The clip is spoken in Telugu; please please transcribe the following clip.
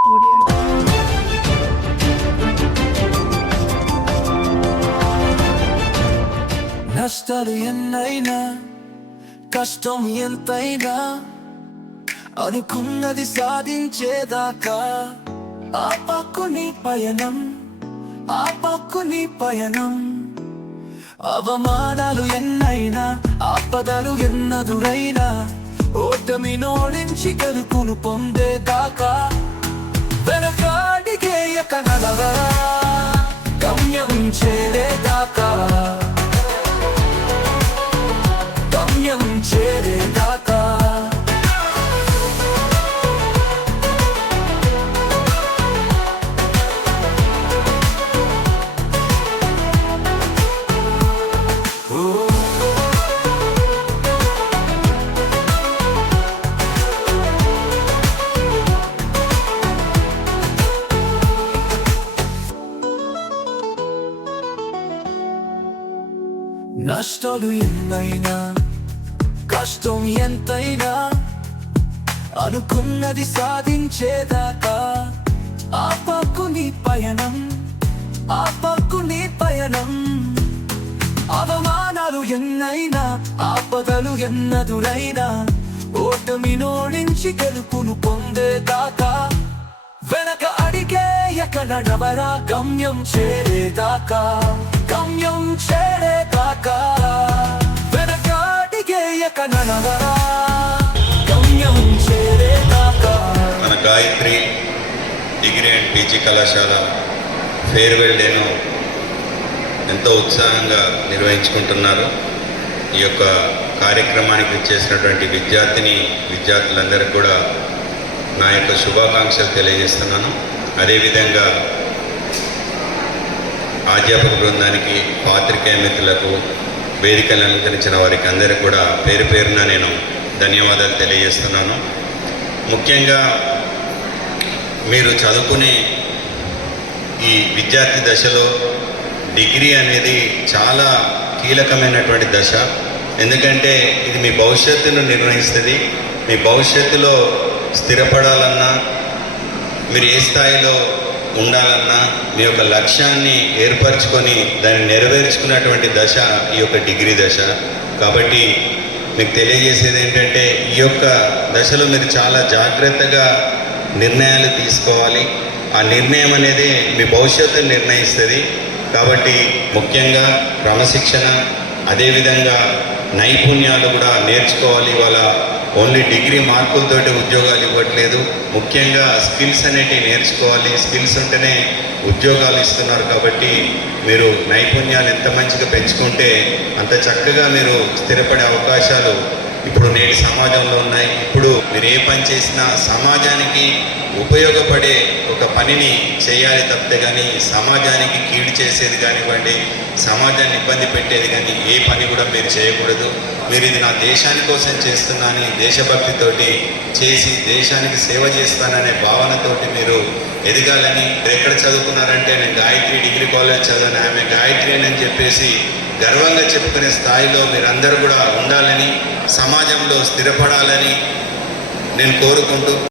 నష్టాలు ఎన్నైనా కష్టం ఎంతైనా అనుకున్నది సాధించేదాకా ఆపకుని పయనం అవమానాలు ఎన్నైనా ఆపదలు ఎన్నదురైనా ఓటమి నోడించి గెలుపును పొందేదాకా వెనకాడిగేయక నడవరా గమ్యం చేరేదాకా గమ్యం చేరేదాకా నష్టాలు ఎన్నైనా కష్టం ఎంతైనా అనుకున్నది సాధించేదాకా ఆపకుని పయనం అవమానాలు ఎన్నైనా ఆపదలు ఎన్నదురైనా ఓటమి నోడించి గెలుపును పొందేదాకా వెనక అడిగేయక నడవరా గమ్యం చేరేదాకా గమ్యం చేరేదాకా వెనక అడిగేయక నడవరా గమ్యం చేరేదాకా. మన గాయత్రి డిగ్రీ అండ్ పీజీ కళాశాల ఫేర్వెల్ డేను ఎంతో ఉత్సాహంగా నిర్వహించుకుంటున్నారు. ఈ యొక్క కార్యక్రమానికి వచ్చేసినటువంటి విద్యార్థులందరికీ కూడా నా యొక్క శుభాకాంక్షలు తెలియజేస్తున్నాను. అదేవిధంగా అధ్యాపక బృందానికి, పాత్రికేయ మిత్రులకు, వేదికలను అలంకరించిన వారికి అందరికీ కూడా పేరు పేరున నేను ధన్యవాదాలు తెలియజేస్తున్నాను. ముఖ్యంగా మీరు చదువుకునే ఈ విద్యార్థి దశలో డిగ్రీ అనేది చాలా కీలకమైనటువంటి దశ. ఎందుకంటే ఇది మీ భవిష్యత్తును నిర్ణయిస్తుంది. మీ భవిష్యత్తులో స్థిరపడాలన్నా, మీరు ఏ స్థాయిలో ఉండాలన్నా మీ యొక్క లక్ష్యాన్ని ఏర్పరచుకొని దాన్ని నెరవేర్చుకున్నటువంటి దశ ఈ యొక్క డిగ్రీ దశ. కాబట్టి మీకు తెలియజేసేది ఏంటంటే ఈ యొక్క దశలో మీరు చాలా జాగ్రత్తగా నిర్ణయాలు తీసుకోవాలి. ఆ నిర్ణయం అనేది మీ భవిష్యత్తును నిర్ణయిస్తుంది. కాబట్టి ముఖ్యంగా క్రమశిక్షణ, అదేవిధంగా నైపుణ్యాలు కూడా నేర్చుకోవాలి. వాళ్ళ ఓన్లీ డిగ్రీ మార్కులతోటి ఉద్యోగాలు ఇవ్వట్లేదు. ముఖ్యంగా స్కిల్స్ అనేటివి నేర్చుకోవాలి. స్కిల్స్ ఉంటేనే ఉద్యోగాలు ఇస్తున్నారు. కాబట్టి మీరు నైపుణ్యాలు ఎంత మంచిగా పెంచుకుంటే అంత చక్కగా మీరు స్థిరపడే అవకాశాలు ఇప్పుడు నేటి సమాజంలో ఉన్నాయి. ఇప్పుడు మీరు ఏ పని చేసినా సమాజానికి ఉపయోగపడే ఒక పనిని చేయాలి తప్పితే కానీ సమాజానికి కీడు చేసేది కానివ్వండి, సమాజాన్ని ఇబ్బంది పెట్టేది కానీ ఏ పని కూడా మీరు చేయకూడదు. మీరు ఇది నా దేశాని కోసం చేస్తున్నానని దేశభక్తితోటి చేసి దేశానికి సేవ చేస్తాననే భావనతోటి మీరు ఎదగాలని. ఎక్కడ చదువుకున్నారంటే నేను గాయత్రి డిగ్రీ కాలేజ్ చదివాను, ఆమె గాయత్రి అని చెప్పేసి గర్వంగా చెప్పుకునే స్థాయిలో మీరందరూ కూడా ఉండాలని, సమాజంలో స్థిరపడాలని నేను కోరుకుంటూ